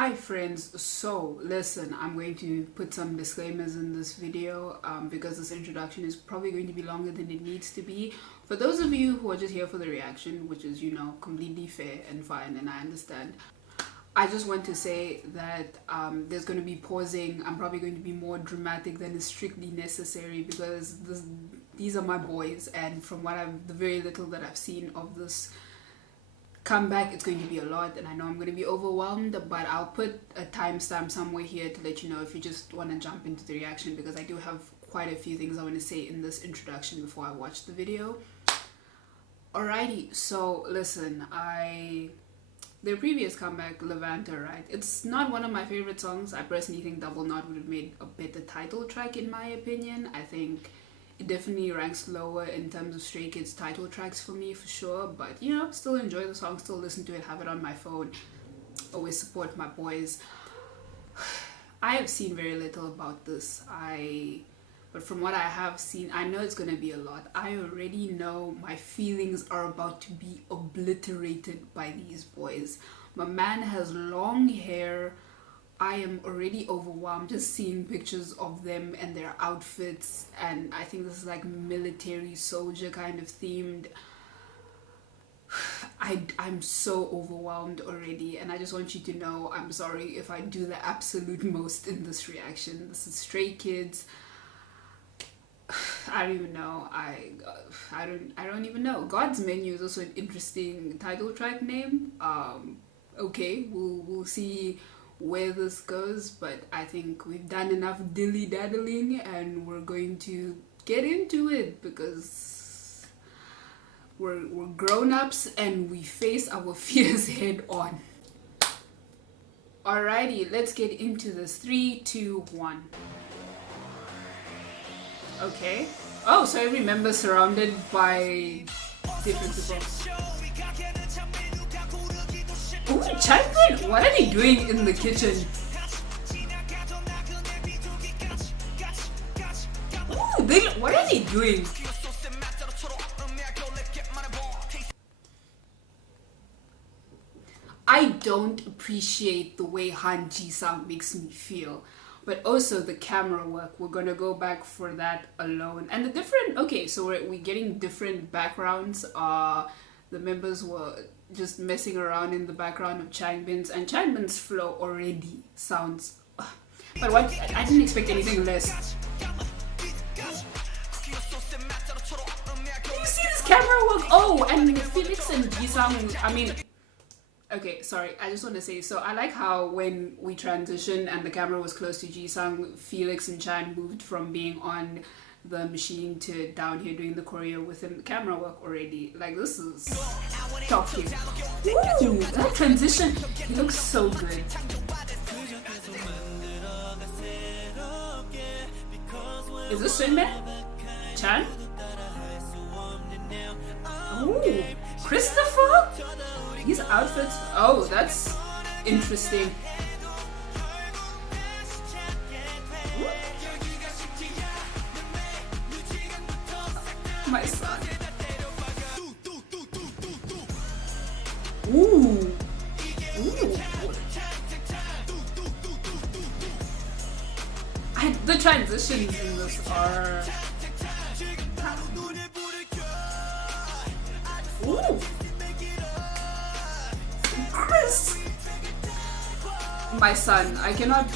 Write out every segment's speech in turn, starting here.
Hi friends, so listen, I'm going to put some disclaimers in this video because this introduction is probably going to be longer than it needs to be. For those of you who are just here for the reaction, which is, completely fair and fine and I understand, I just want to say that there's going to be pausing. I'm probably going to be more dramatic than is strictly necessary because these are my boys, and from the very little that I've seen of this comeback, it's going to be a lot, and I know I'm going to be overwhelmed, but I'll put a timestamp somewhere here to let you know if you just want to jump into the reaction, because I do have quite a few things I want to say in this introduction before I watch the video. Alrighty, so listen, their previous comeback, Levanter, right? It's not one of my favorite songs. I personally think Double Knot would have made a better title track in my opinion. I think it definitely ranks lower in terms of Stray Kids title tracks for me, for sure. But, still enjoy the song, still listen to it, have it on my phone. Always support my boys. I have seen very little about this. But from what I have seen, I know it's going to be a lot. I already know my feelings are about to be obliterated by these boys. My man has long hair. I am already overwhelmed just seeing pictures of them and their outfits, and I think this is like military soldier kind of themed. I'm so overwhelmed already, and I just want you to know I'm sorry if I do the absolute most in this reaction. This is Stray Kids. I don't even know. I don't even know. God's Menu is also an interesting title track name. Okay, we'll see where this goes, but I think we've done enough dilly-daddling and we're going to get into it because we're grown-ups and we face our fears head on. Alrighty, let's get into this. 3, 2, 1. Okay. Oh, so I remember surrounded by different people. Ooh, Chandler, what are they doing in the kitchen? Ooh, what are they doing? I don't appreciate the way Jisung makes me feel, but also the camera work. We're gonna go back for that alone. And the different, okay, so we're getting different backgrounds. The members were just messing around in the background of Changbin's, and Changbin's flow already sounds, but what, I didn't expect anything less. You see this camera work? Oh, and Felix and Jisung, okay, sorry, I just want to say, so I like how when we transitioned and the camera was close to Jisung, Felix and Chan moved from being on the machine to down here doing the choreo with him. The camera work already, like, this is top tier. Ooh, that transition, he looks so good. Is this Swinman? Chan? Ooh, Christopher? These outfits, oh, that's interesting. My son. Ooh. Ooh. The transitions in this are... Ooh. Chris. My son, I cannot...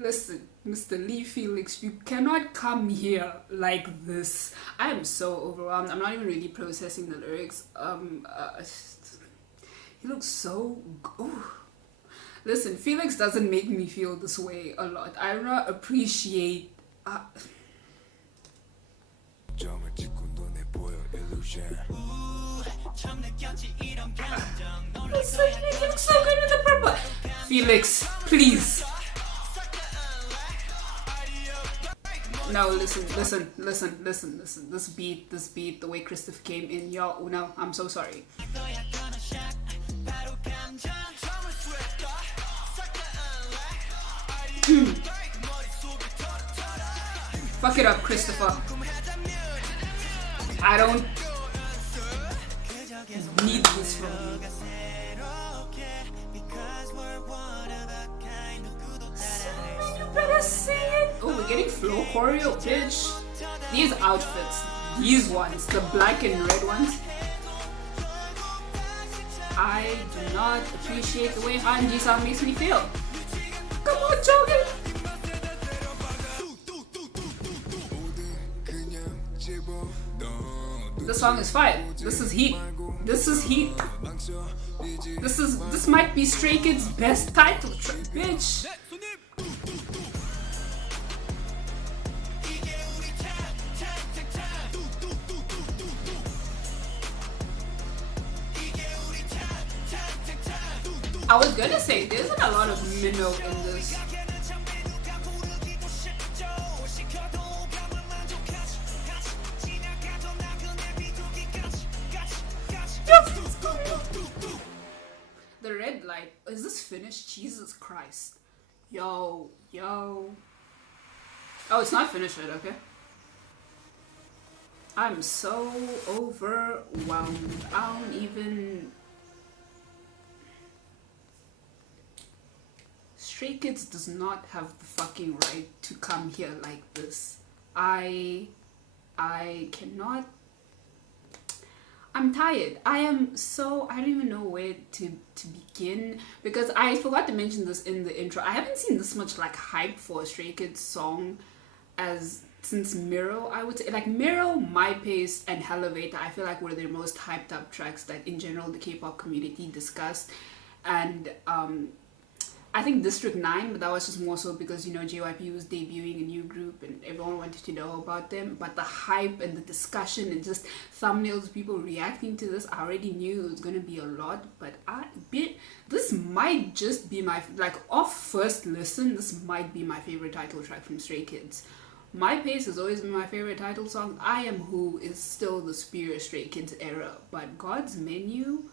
Listen, Mr. Lee Felix, you cannot come here like this. I am so overwhelmed. I'm not even really processing the lyrics. He looks so... Ooh. Listen, Felix doesn't make me feel this way a lot. I don't appreciate... He looks so good with the purple. Felix, please. No, listen. This beat, the way Christopher came in, yo, no, I'm so sorry. Fuck it up, Christopher. I don't need this from you. You better sing it. Oh, we're getting flow choreo, bitch. These outfits, these ones, the black and red ones. I do not appreciate the way Han Jisung makes me feel. Come on, Joggin! This song is fire. This is heat. This is heat. This might be Stray Kids' best title track, bitch. I was gonna say, there isn't a lot of minnow in this. The red light. Is this finished? Jesus Christ. Yo. Oh, it's not finished yet, okay. I'm so overwhelmed. I don't even... Stray Kids does not have the fucking right to come here like this. I cannot. I'm tired. I don't even know where to begin, because I forgot to mention this in the intro. I haven't seen this much like hype for a Stray Kids song since Miro, I would say. Like Miro, My Pace, and Elevator, I feel like were their most hyped up tracks that in general the K-pop community discussed. And I think District 9, but that was just more so because, you know, JYP was debuting a new group and everyone wanted to know about them. But the hype and the discussion and just thumbnails, people reacting to this, I already knew it was going to be a lot. But this might just be my, like, off first listen, this might be my favorite title track from Stray Kids. My Pace has always been my favorite title song. I Am Who is still the superior Stray Kids era. But God's Menu...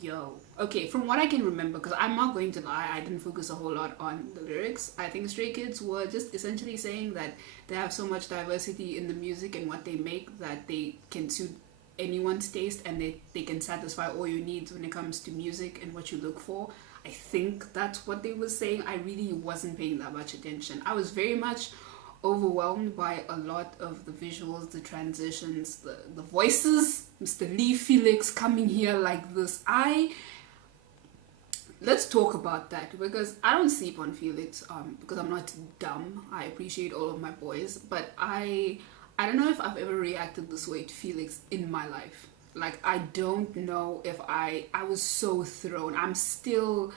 Yo, okay, from what I can remember, because I'm not going to lie, I didn't focus a whole lot on the lyrics. I think Stray Kids were just essentially saying that they have so much diversity in the music and what they make that they can suit anyone's taste, and they can satisfy all your needs when it comes to music and what you look for. I think that's what they were saying. I really wasn't paying that much attention. I was very much overwhelmed by a lot of the visuals, the transitions, the voices. Mr. Lee, Felix coming here like this. Let's talk about that, because I don't sleep on Felix because I'm not dumb. I appreciate all of my boys, but I don't know if I've ever reacted this way to Felix in my life. Like, I don't know if I was so thrown. I'm still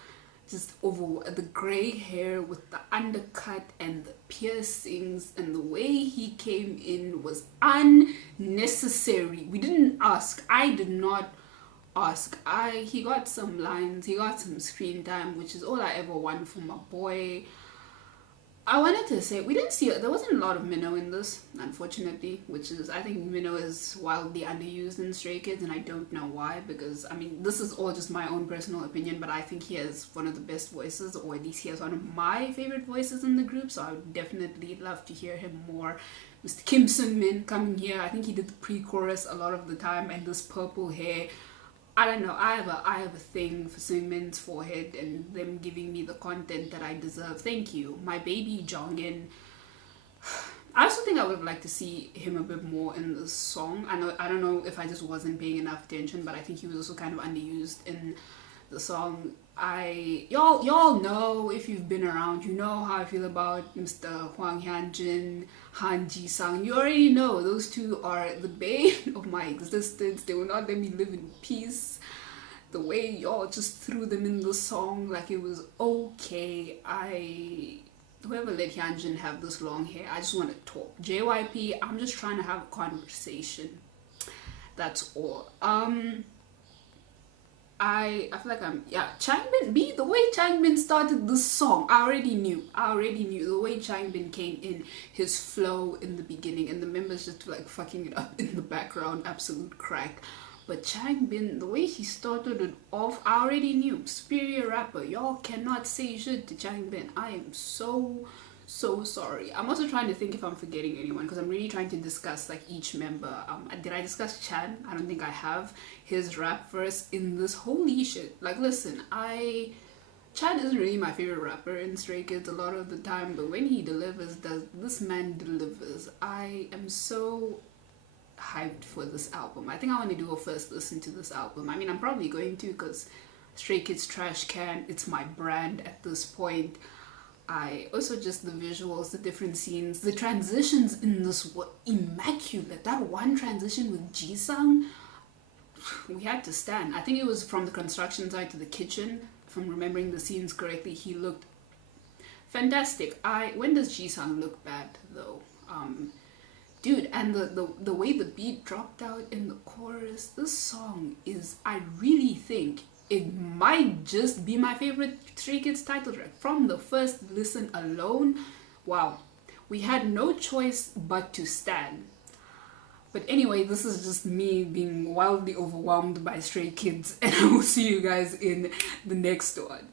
just over the gray hair with the undercut and the piercings, and the way he came in was unnecessary. We didn't ask. I did not ask. He got some lines, he got some screen time, which is all I ever want from a boy. I wanted to say, there wasn't a lot of Minho in this, unfortunately, which is, I think Minho is wildly underused in Stray Kids, and I don't know why, because, I mean, this is all just my own personal opinion, but I think he has one of the best voices, or at least he has one of my favorite voices in the group, so I would definitely love to hear him more. Mr. Kim Seung-min coming here, I think he did the pre-chorus a lot of the time, and this purple hair. I don't know, I have a thing for Seung-min's forehead and them giving me the content that I deserve. Thank you. My baby Jongin. I also think I would like to see him a bit more in this song. I don't know if I just wasn't paying enough attention, but I think he was also kind of underused in the song. Y'all know, if you've been around, you know how I feel about Mr. Hwang Hyunjin, Han Jisung. You already know those two are the bane of my existence. They will not let me live in peace. The way y'all just threw them in the song like it was okay. Whoever let Hyunjin have this long hair, I just want to talk. JYP, I'm just trying to have a conversation. That's all. I feel like Changbin, the way Changbin started this song, I already knew the way Changbin came in, his flow in the beginning, and the members just like fucking it up in the background, absolute crack. But Changbin, the way he started it off, I already knew, superior rapper. Y'all cannot say shit to Changbin. I am so so sorry. I'm also trying to think if I'm forgetting anyone because I'm really trying to discuss like each member. Did I discuss Chan? I don't think I have. His rap verse in this, holy shit. Like, listen, Chan isn't really my favorite rapper in Stray Kids a lot of the time, but when he delivers, this man delivers. I am so hyped for this album. I think I want to do a first listen to this album. I mean, I'm probably going to because Stray Kids Trash Can, it's my brand at this point. I also just the visuals, the different scenes, the transitions in this were immaculate. That one transition with Jisung, we had to stand. I think it was from the construction site to the kitchen. If I'm remembering the scenes correctly, he looked fantastic. When does Jisung look bad though? Dude, and the way the beat dropped out in the chorus, this song is, I really think it might just be my favorite Stray Kids title track. From the first listen alone, wow, we had no choice but to stand. But anyway, this is just me being wildly overwhelmed by Stray Kids, and I will see you guys in the next one.